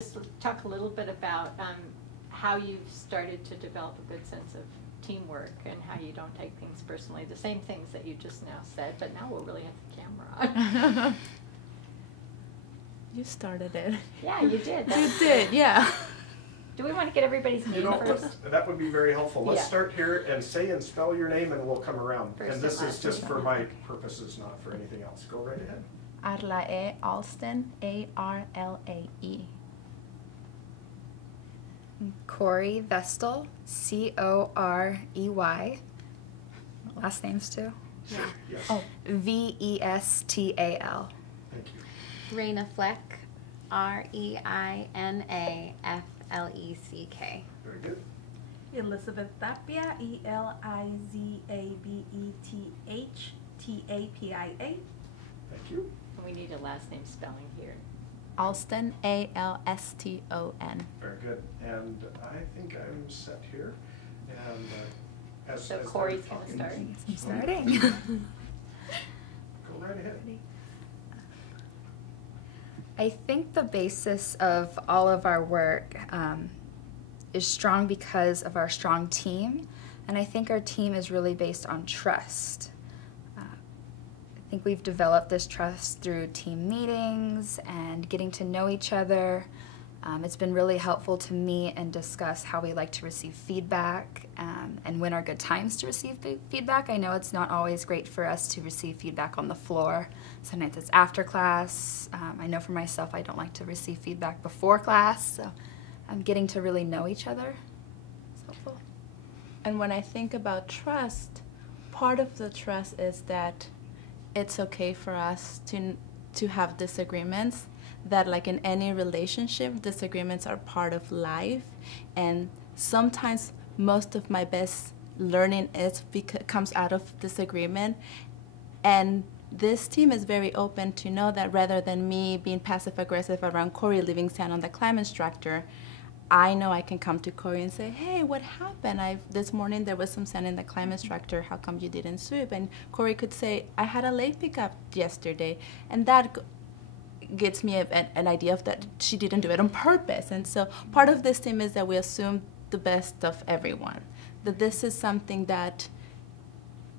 Just talk a little bit about how you've started to develop a good sense of teamwork and how you don't take things personally. The same things that you just now said, but now we'll really have the camera on. You started it. Yeah, you did. You did, yeah. Do we want to get everybody's name first? That would be very helpful. Let's Yeah. start here and say and spell your name and we'll come around. First and this and is last just name. for my purposes, not for anything else. Go right ahead. Arlae Alston, A-R-L-A-E. Corey Vestal, C-O-R-E-Y. Last names too? Sure. Yes. Oh. V-E-S-T-A-L. Thank you. Raina Fleck, R-E-I-N-A-F-L-E-C-K. Very good. Elizabeth Tapia, E-L-I-Z-A-B-E-T-H-T-A-P-I-A. Thank you. We need a last name spelling here. Alston, A-L-S-T-O-N. Very good. And I think I'm set here. And So Corey's going to start. I'm starting. Go right ahead. I think the basis of all of our work is strong because of our strong team. And I think our team is really based on trust. I think we've developed this trust through team meetings and getting to know each other. It's been really helpful to meet and discuss how we like to receive feedback and when are good times to receive feedback. I know it's not always great for us to receive feedback on the floor. Sometimes it's after class. I know for myself I don't like to receive feedback before class, so I'm getting to really know each other. It's helpful. And when I think about trust, part of the trust is that it's okay for us to have disagreements, that like in any relationship, disagreements are part of life, and sometimes most of my best learning comes out of disagreement. And this team is very open to know that rather than me being passive-aggressive around Corey leaving sand on the climb instructor, I know I can come to Corey and say, hey, what happened? This morning there was some sand in the climb instructor. How come you didn't sweep? And Corey could say, I had a late pickup yesterday. And that gets me an idea of that she didn't do it on purpose. And so part of this team is that we assume the best of everyone. That this is something that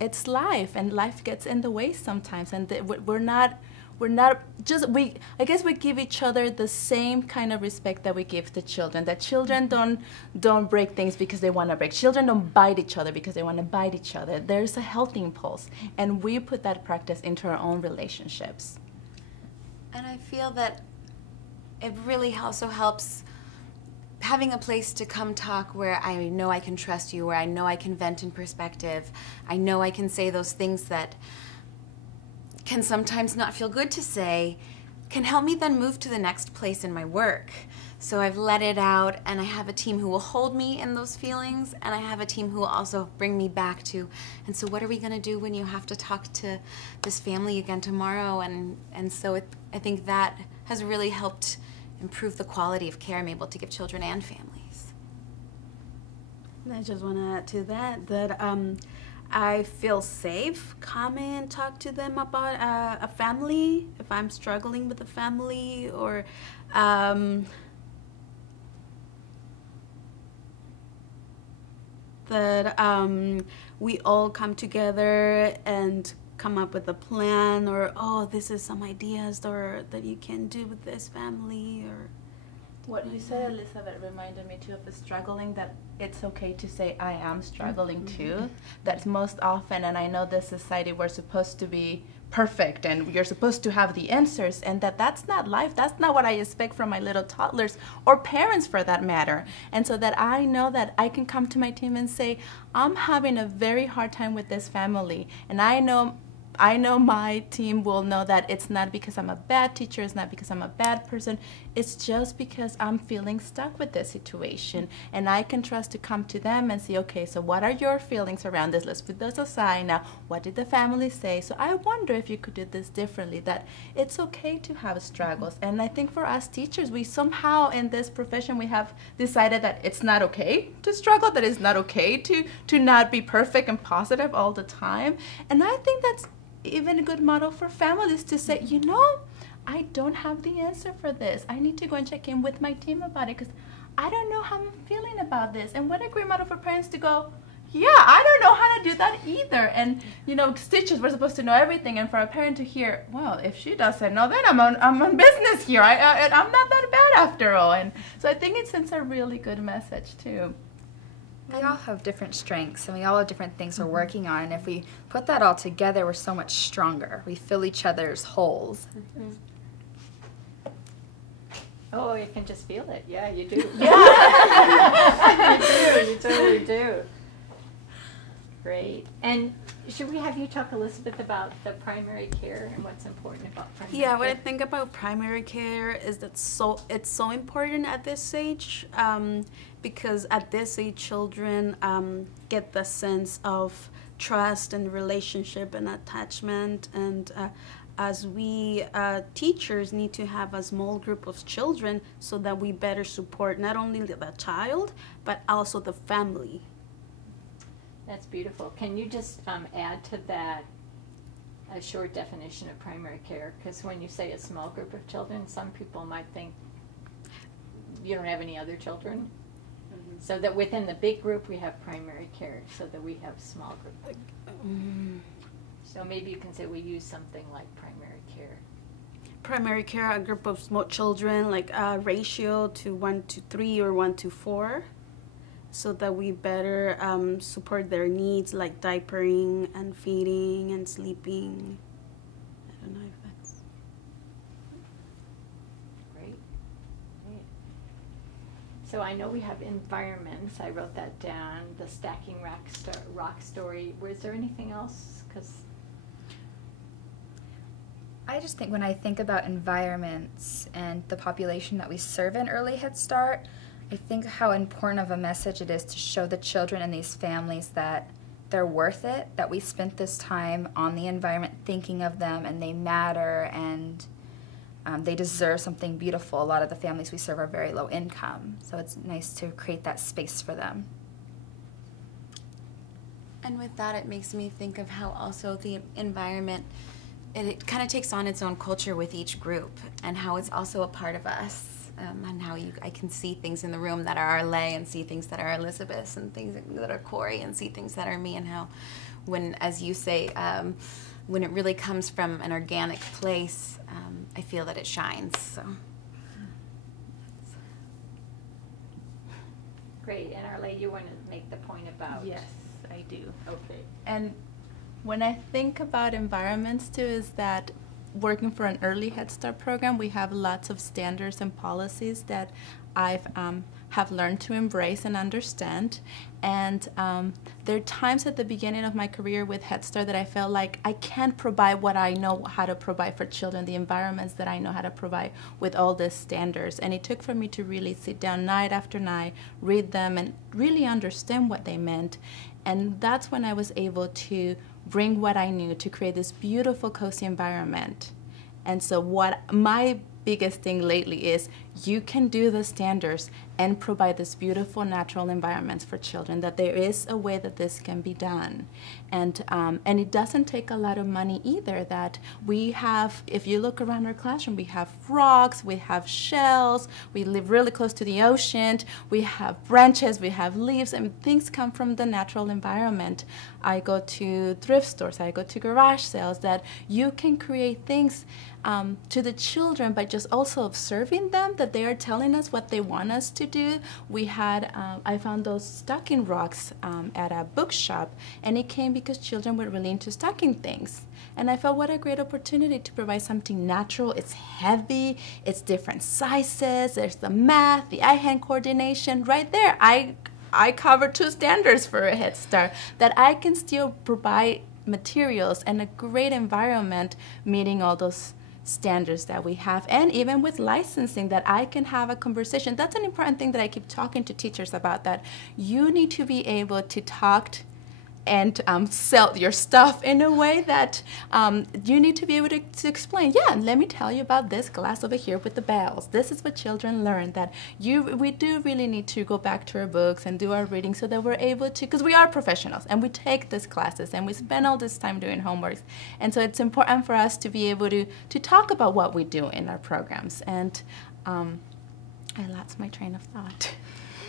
it's life, and life gets in the way sometimes. And I guess we give each other the same kind of respect that we give the children. That children don't break things because they want to break. Children don't bite each other because they want to bite each other. There's a healthy impulse, and we put that practice into our own relationships. And I feel that it really also helps having a place to come talk where I know I can trust you, where I know I can vent in perspective. I know I can say those things that can sometimes not feel good to say, can help me then move to the next place in my work. So I've let it out, and I have a team who will hold me in those feelings, and I have a team who will also bring me back to, and so what are we going to do when you have to talk to this family again tomorrow? And so I think that has really helped improve the quality of care I'm able to give children and families. And I just want to add to that I feel safe come and talk to them about a family, if I'm struggling with a family, or that we all come together and come up with a plan, or oh, this is some ideas or that you can do with this family, or what you said, Elizabeth, reminded me too of the struggling, that it's okay to say I am struggling too. That's most often, and I know this society, we're supposed to be perfect and you're supposed to have the answers, and that's not life. That's not what I expect from my little toddlers or parents for that matter. And so that I know that I can come to my team and say, I'm having a very hard time with this family, and I know my team will know that it's not because I'm a bad teacher, it's not because I'm a bad person, it's just because I'm feeling stuck with this situation. And I can trust to come to them and say, okay, so what are your feelings around this? Let's put those aside now. What did the family say? So I wonder if you could do this differently, that it's okay to have struggles. And I think for us teachers, we somehow in this profession, we have decided that it's not okay to struggle, that it's not okay to not be perfect and positive all the time. And I think that's even a good model for families to say, you know, I don't have the answer for this. I need to go and check in with my team about it because I don't know how I'm feeling about this. And what a great model for parents to go, yeah, I don't know how to do that either. And, you know, teachers were supposed to know everything. And for a parent to hear, well, if she doesn't know, then I'm on business here. I'm not that bad after all. And so I think it sends a really good message, too. We all have different strengths, and we all have different things we're working on. And if we put that all together, we're so much stronger. We fill each other's holes. Mm-hmm. Oh, you can just feel it. Yeah, you do. Yeah. You do. You totally do. Great. And should we have you talk, Elizabeth, about the primary care and what's important about primary care? Yeah, what I think about primary care is that it's so important at this age because at this age children get the sense of trust and relationship and attachment, and as we teachers need to have a small group of children so that we better support not only the child but also the family. That's beautiful. Can you just add to that a short definition of primary care? Because when you say a small group of children, some people might think you don't have any other children. Mm-hmm. So that within the big group we have primary care, so that we have small group. So maybe you can say we use something like primary care. Primary care, a group of small children, like a ratio to 1 to 3 or 1 to 4. So that we better support their needs like diapering and feeding and sleeping. I don't know if that's... Great. Great. So I know we have environments. I wrote that down, the stacking rock story. Was there anything else? 'Cause I just think when I think about environments and the population that we serve in early Head Start, I think how important of a message it is to show the children in these families that they're worth it, that we spent this time on the environment thinking of them and they matter and they deserve something beautiful. A lot of the families we serve are very low income, so it's nice to create that space for them. And with that, it makes me think of how also the environment, it kind of takes on its own culture with each group and how it's also a part of us. And how I can see things in the room that are Arlay and see things that are Elizabeth and things that are Corey and see things that are me, and how when, as you say, when it really comes from an organic place, I feel that it shines. So. great. And Arlay, you want to make the point about... Yes, I do. Okay. And when I think about environments too, is that working for an early Head Start program, we have lots of standards and policies that I've have learned to embrace and understand. And there are times at the beginning of my career with Head Start that I felt like I can't provide what I know how to provide for children, the environments that I know how to provide with all these standards. And it took for me to really sit down night after night, read them, and really understand what they meant. And that's when I was able to bring what I knew to create this beautiful, cozy environment. And so what my biggest thing lately is you can do the standards and provide this beautiful natural environments for children, that there is a way that this can be done. And it doesn't take a lot of money either, that we have, if you look around our classroom, we have rocks, we have shells, we live really close to the ocean, we have branches, we have leaves, and things come from the natural environment. I go to thrift stores, I go to garage sales, that you can create things to the children by just also observing them, that they are telling us what they want us to do. We had, I found those stocking rocks at a bookshop, and it came because children were really into stocking things. And I felt what a great opportunity to provide something natural. It's heavy, it's different sizes, there's the math, the eye-hand coordination. Right there, I covered 2 standards for a Head Start, that I can still provide materials and a great environment meeting all those standards that we have, and even with licensing, that I can have a conversation. That's an important thing that I keep talking to teachers about, that you need to be able to talk and sell your stuff in a way that you need to be able to explain. Yeah, let me tell you about this class over here with the bells. This is what children learn, that we do really need to go back to our books and do our reading so that we're able to, because we are professionals and we take these classes and we spend all this time doing homeworks. And so it's important for us to be able to talk about what we do in our programs. And I lost my train of thought.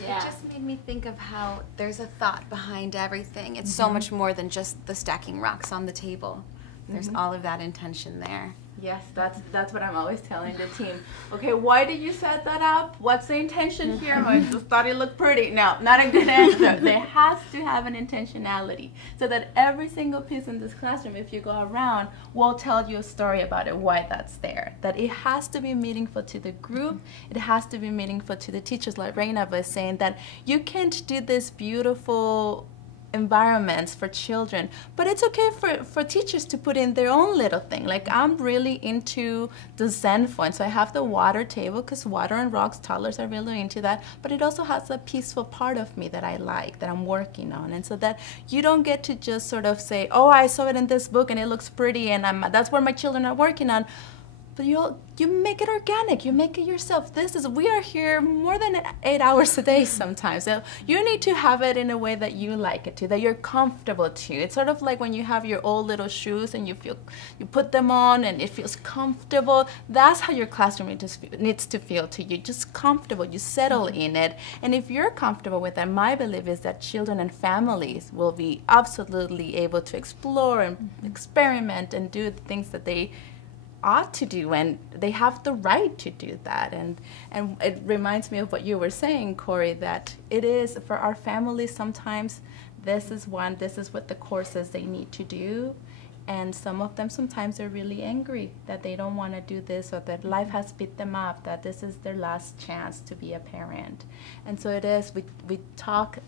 Yeah. It just made me think of how there's a thought behind everything. It's so much more than just the stacking rocks on the table. There's all of that intention there. Yes, that's what I'm always telling the team. Okay, why did you set that up? What's the intention here? I just thought it looked pretty. No, not a good answer. There has to have an intentionality so that every single piece in this classroom, if you go around, will tell you a story about it, why that's there. That it has to be meaningful to the group. It has to be meaningful to the teachers, like Reina was saying, that you can't do this beautiful environments for children, but it's okay for teachers to put in their own little thing. Like, I'm really into the Zen font, so I have the water table because water and rocks toddlers are really into that, but it also has a peaceful part of me that I like, that I'm working on. And so that you don't get to just sort of say, oh, I saw it in this book and it looks pretty and that's what my children are working on. But you make it organic. You make it yourself. We are here more than 8 hours a day sometimes. So you need to have it in a way that you like it to, that you're comfortable to. It's sort of like when you have your old little shoes and you put them on and it feels comfortable. That's how your classroom needs to feel to you. Just comfortable. You settle in it. And if you're comfortable with that, my belief is that children and families will be absolutely able to explore and experiment and do the things that they ought to do, and they have the right to do that. And it reminds me of what you were saying, Corey, that it is for our families sometimes this is what the course says they need to do, and some of them sometimes are really angry that they don't want to do this, or that life has beat them up, that this is their last chance to be a parent. And so it is, we talk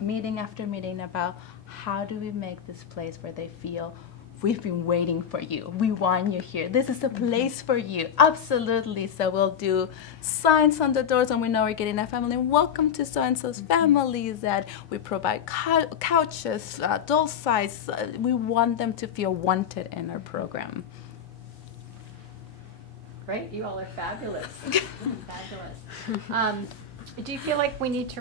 meeting after meeting about how do we make this place where they feel we've been waiting for you. We want you here. This is a place for you. Absolutely. So we'll do signs on the doors, and we know we're getting a family. Welcome to so-and-so's families. That we provide couches, doll size. We want them to feel wanted in our program. Great. You all are fabulous. Fabulous. Do you feel like we need to